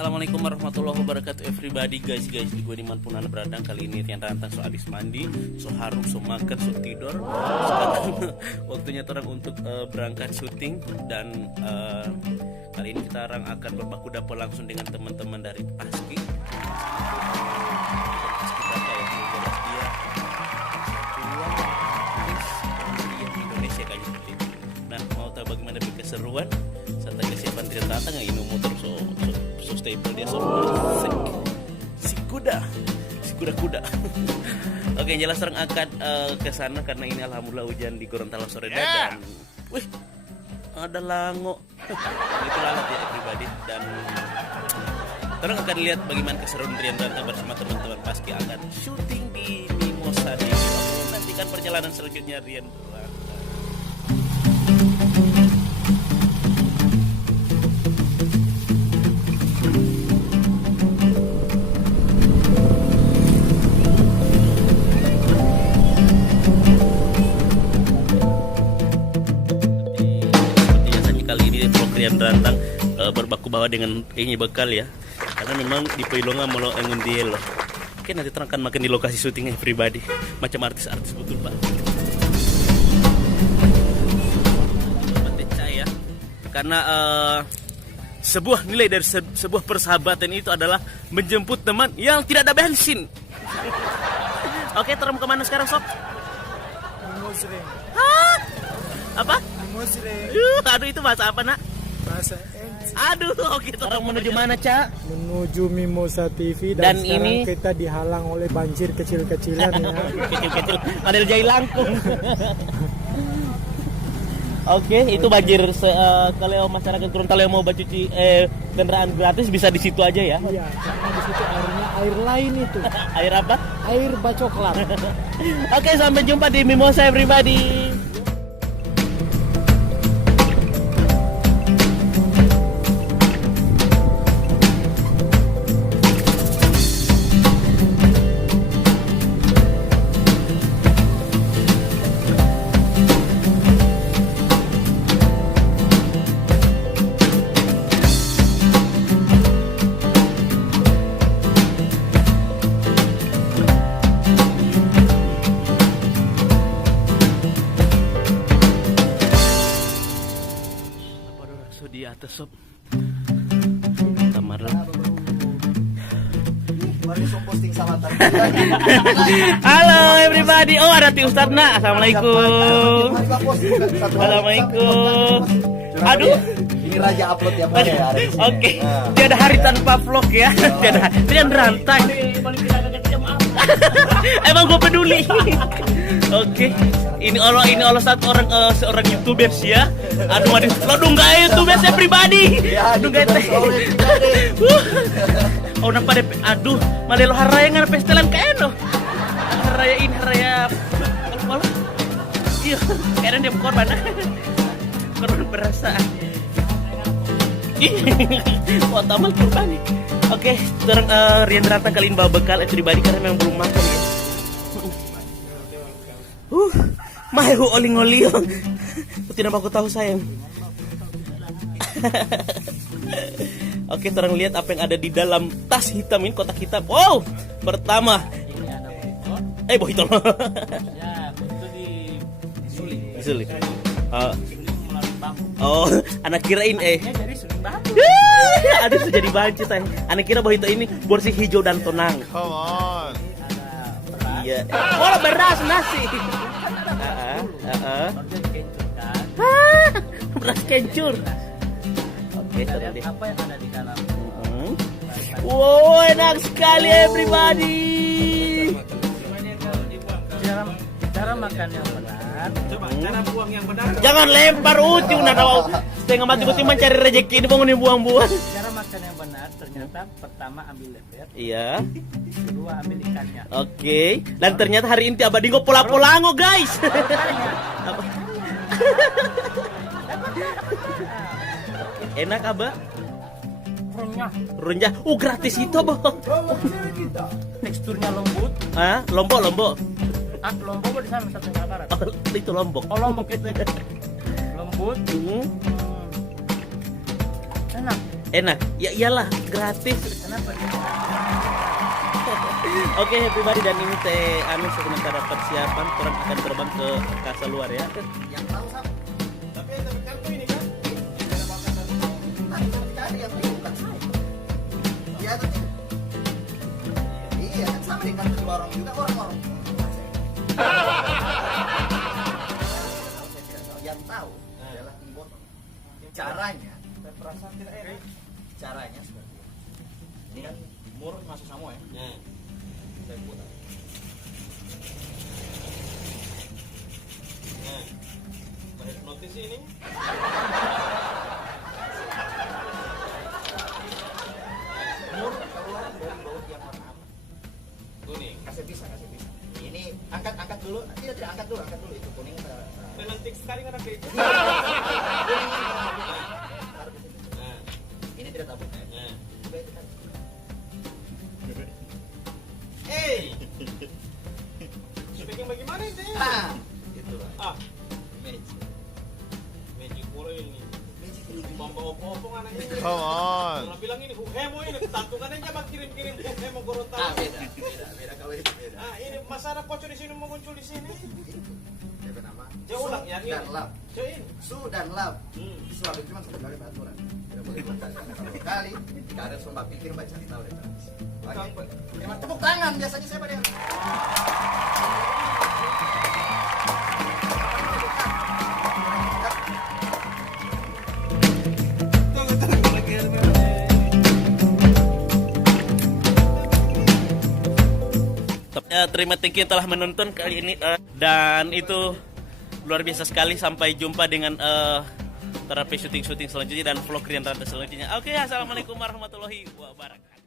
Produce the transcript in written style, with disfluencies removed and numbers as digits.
Assalamualaikum warahmatullahi wabarakatuh everybody guys di gue dimanapun anda berada. Kali ini Rian Rantang so abis mandi, so harum, so makan, so tidur. Sekarang waktunya orang untuk berangkat syuting. Dan kali ini kita orang akan berbaku dapur langsung dengan teman-teman dari Paski. Paski Braka ya, jelas dia di Indonesia kayaknya seperti itu. Nah, mau tahu bagaimana keseruan? Saya tanya siapa Rian Rantang yang ini motor so stable dia si kuda Oke, yang jelas orang akan ke sana karena ini alhamdulillah hujan di Gorontalo sore dan wih ada lango itu lalat ya pribadi. Dan orang akan lihat bagaimana keseruan Rian Rantang bersama teman-teman Paski akan syuting di Mimosa di nantikan perjalanan selanjutnya Rian Rantang. Rian Rantang berbaku bawa dengan ini bekal ya, karena memang di Poilonga mau ngundiel loh. Oke, nanti terang akan makan di lokasi syutingnya pribadi macam artis-artis betul pak. Ya, karena sebuah nilai dari sebuah persahabatan itu adalah menjemput teman yang tidak ada bensin. Oke, terang kemana sekarang sob? Muslim. Hah? Apa? Muslim. Aduh, itu bahasa apa nak? Bahasa Aduh, oke, orang menuju mana, Cak? Menuju Mimosa TV dan sekarang ini kita dihalang oleh banjir kecil-kecilan ya. Kecil-kecil, ada jai langkung. Oke, itu banjir kalau masyarakat Gorontalo yang mau cuci kendaraan gratis bisa di situ aja ya. Iya, karena di situ airnya air lain itu. Air apa? Air bacoklat. Oke, sampai jumpa di Mimosa everybody. Di atas sob kamar. Halo everybody. Oh, ada Ti Ustadz nak. Assalamualaikum. Assalamualaikum. Aduh, ini raja upload ya Pak ya. Oke, tiada hari tanpa vlog ya. Tiada Rian Rantang. Emang gue peduli. Oke, ini Allah satu orang seorang YouTubers ya. Aduh, lo dunggai YouTubers ya pribadi. Dunggai teh. Oh, nampak deh. Aduh, madelo haraya ngan pestelan kaeno. Haraya ini haraya. Kalau iya, kayaknya dia korban. Korban perasaan. Wah, tamal korban. Oke, sekarang Rian Rantang kali ini bawa bekal pribadi karena memang belum makan ya. Mahu oling-oling. Tidak aku tahu sayang. Oke, orang lihat apa yang ada di dalam tas hitam ini, kotak hitam. Wow, pertama. Bohito. Ya, itu disuling. Oh, anak kirain jadi suling batu. Aduh, jadi banci sayang. Anak kira bohito ini bersih hijau dan tenang. Come on. Iya. Oh, beras nasi. Beras kencur. Oke, Lihat apa yang ada di dalam. Wow, enak sekali everybody. Cara makan yang benar. Coba cara buang yang benar. Jangan lempar ucung nah tahu. Setengah mati putih mencari rezeki ini bangun buang-buang. Cara makan yang benar ternyata pertama ambil leper, Iya. kedua ambil ikannya. Oke. Dan ternyata hari ini abadi go pola-polango guys. Apa? Enak abah? Renyah. Gratis itu abah. Teksturnya lembut. Ah, lombok. Lombok di sana satu barat. Oh, itu lombok. Oh, Lombok itu. Lembut. Enak. Enak. Ya iyalah, gratis. Kenapa? Oke, happy body dan ini teh anu sebentar persiapan orang akan terbang ke kasa luar ya. Yang tahu sama. Tapi kartu ini kan. Cari yang tahu bukan saya. Iya tapi. Iya kan sama dengan kartu orang juga orang-orang. Saya tidak tahu. Yang tahu adalah imbon. Caranya. Perasaan tidak enak. Caranya seperti ini. Ini kan mur masuk semua ya. Saya putar. Notis ini. Mur keluar dari baut yang warna apa? Kuning. Kasih bisa. Ini angkat dulu. Tidak angkat dulu itu kuning. Melantik sekali kan itu. Taruh di situ. Ini tidak tabung ya. Coba itu kan. Hey. Speaking bagaimana ini? Gitu lah. Magic. Magic pura ini. Magic ini. Bamba opo-opo anaknya. Come on. Kalau bilang ini hemo ini tantungan aja bang kirim hemo Gorontalo. Beda kalau itu beda. Ini masalah kocok di sini mau muncul di sini. Siapa nama? Jauh ulang yang ini. Dan lab. Join. Su dan lab. Sebab itu cuma satu kali peraturan. Tidak boleh berkali. Kalau kali, tidak ada sumpah pikir baca tahu deh. Cuma tepuk tangan biasanya saya pada. Terima kasih telah menonton kali ini dan itu luar biasa sekali. Sampai jumpa dengan terapi syuting selanjutnya dan vlog Rian Ranta selanjutnya. Oke, assalamualaikum warahmatullahi wabarakatuh.